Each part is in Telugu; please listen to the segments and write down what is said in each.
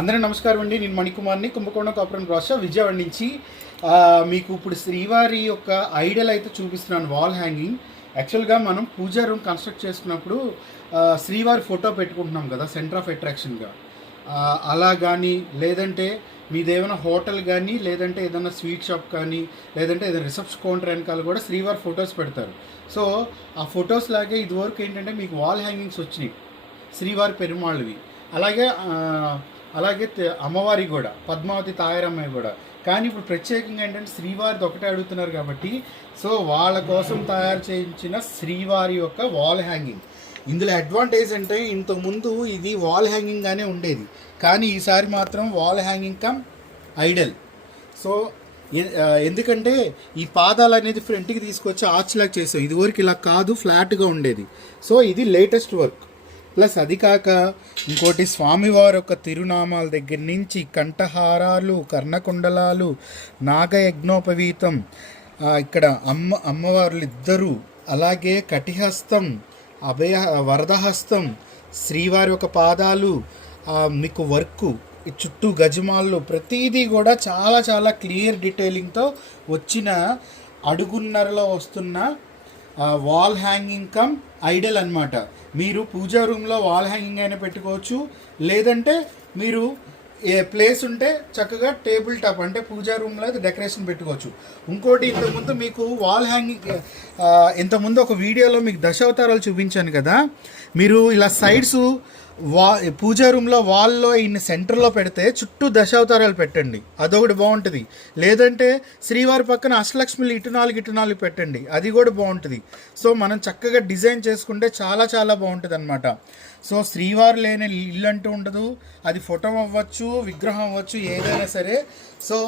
అందరూ నమస్కారం అండి. నేను మణికుమార్ని, కుంభకోణం కాపురం రాష్ట్ర విజయవాడ నుంచి. మీకు ఇప్పుడు శ్రీవారి యొక్క ఐడల్ అయితే చూపిస్తున్నాను, వాల్ హ్యాంగింగ్. యాక్చువల్గా మనం పూజా రూమ్ కన్స్ట్రక్ట్ చేసుకున్నప్పుడు శ్రీవారి ఫోటో పెట్టుకుంటున్నాం కదా సెంటర్ ఆఫ్ అట్రాక్షన్గా. అలా కానీ లేదంటే మీదేమైనా హోటల్ కానీ లేదంటే ఏదైనా స్వీట్ షాప్ కానీ లేదంటే ఏదైనా రిసెప్షన్ కౌంటర్ వెనకాల కూడా శ్రీవారి ఫొటోస్ పెడతారు. సో ఆ ఫొటోస్ లాగే ఇదివరకు ఏంటంటే మీకు వాల్ హ్యాంగింగ్స్ వచ్చినాయి శ్రీవారి పెరుమాళ్ళవి. అలాగే అలాగే అమ్మవారి కూడా, పద్మావతి తాయారమ్మాయి కూడా. కానీ ఇప్పుడు ప్రత్యేకంగా ఏంటంటే శ్రీవారిది ఒకటే అడుగుతున్నారు కాబట్టి సో వాళ్ళ కోసం తయారు చేయించిన శ్రీవారి యొక్క వాల్ హ్యాంగింగ్. ఇందులో అడ్వాంటేజ్ అంటే ఇంతకుముందు ఇది వాల్ హ్యాంగింగ్గానే ఉండేది, కానీ ఈసారి మాత్రం wall hanging come Idol. So ఎందుకంటే ఈ పాదాలు అనేది ఫ్రంట్కి తీసుకొచ్చి ఆర్చ్ లాగా చేసాం. ఇదివరకు ఇలా కాదు, ఫ్లాట్గా ఉండేది. సో ఇది లేటెస్ట్ వర్క్. ప్లస్ అది కాక ఇంకోటి స్వామివారి యొక్క తిరునామాల దగ్గర నుంచి కంఠహారాలు, కర్ణకుండలాలు, నాగయజ్ఞోపవీతం, ఇక్కడ అమ్మవార్లు ఇద్దరు, అలాగే కటిహస్తం, అభయ వరదహస్తం, శ్రీవారి యొక్క పాదాలు, మీకు వర్క్ చుట్టూ గజమాల్లో ప్రతిదీ కూడా చాలా చాలా క్లియర్ డీటెయిలింగ్తో వచ్చిన అడుగున్నరలో వస్తున్న వాల్ హ్యాంగింగ్ కమ్ ఐడల్ అనమాట. మీరు పూజా రూమ్లో వాల్ హ్యాంగింగ్ అయినా పెట్టుకోవచ్చు, లేదంటే మీరు ఏ ప్లేస్ ఉంటే చక్కగా టేబుల్ టాప్ అంటే పూజా రూమ్లో అయితే డెకరేషన్ పెట్టుకోవచ్చు. ఇంకోటి, ఇంతకుముందు మీకు వాల్ హ్యాంగింగ్ ఇంతకుముందు ఒక వీడియోలో మీకు దశావతారాలు చూపించాను కదా, మీరు ఇలా సైడ్స్ పూజా రూమ్లో వాల్లో ఇన్ని సెంటర్లో పెడితే చుట్టూ దశావతారాలు పెట్టండి, అదొకటి బాగుంటుంది. లేదంటే శ్రీవారి పక్కన అష్టలక్ష్మిలు ఇటు నాలుగు పెట్టండి, అది కూడా బాగుంటుంది. సో మనం చక్కగా డిజైన్ చేసుకుంటే చాలా చాలా బాగుంటుంది అనమాట. సో శ్రీవారు లేని ఇల్లు అంటూ ఉండదు, అది ఫోటో అవ్వచ్చు, విగ్రహం అవ్వచ్చు, ఏదైనా సరే. సో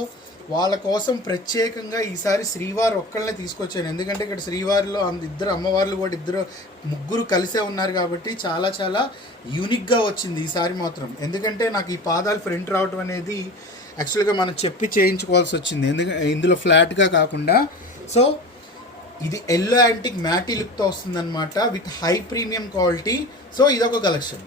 వాళ్ళ కోసం ప్రత్యేకంగా ఈసారి శ్రీవారు ఒక్కళ్ళనే తీసుకొచ్చాను. ఎందుకంటే ఇక్కడ శ్రీవారిలో ఇద్దరు అమ్మవార్లు కూడా ముగ్గురు కలిసే ఉన్నారు కాబట్టి చాలా చాలా యూనిక్గా వచ్చింది ఈసారి మాత్రం. ఎందుకంటే నాకు ఈ పాదాలు ఫ్రంట్ రావడం అనేది యాక్చువల్గా మనం చెప్పి చేయించుకోవాల్సి వచ్చింది, ఎందుకంటే ఇందులో ఫ్లాట్గా కాకుండా. సో ఇది ఎల్లో యాంటిక్ మ్యాటీ లుక్తో వస్తుందన్నమాట, with high premium quality. So ఇదొక కలెక్షన్.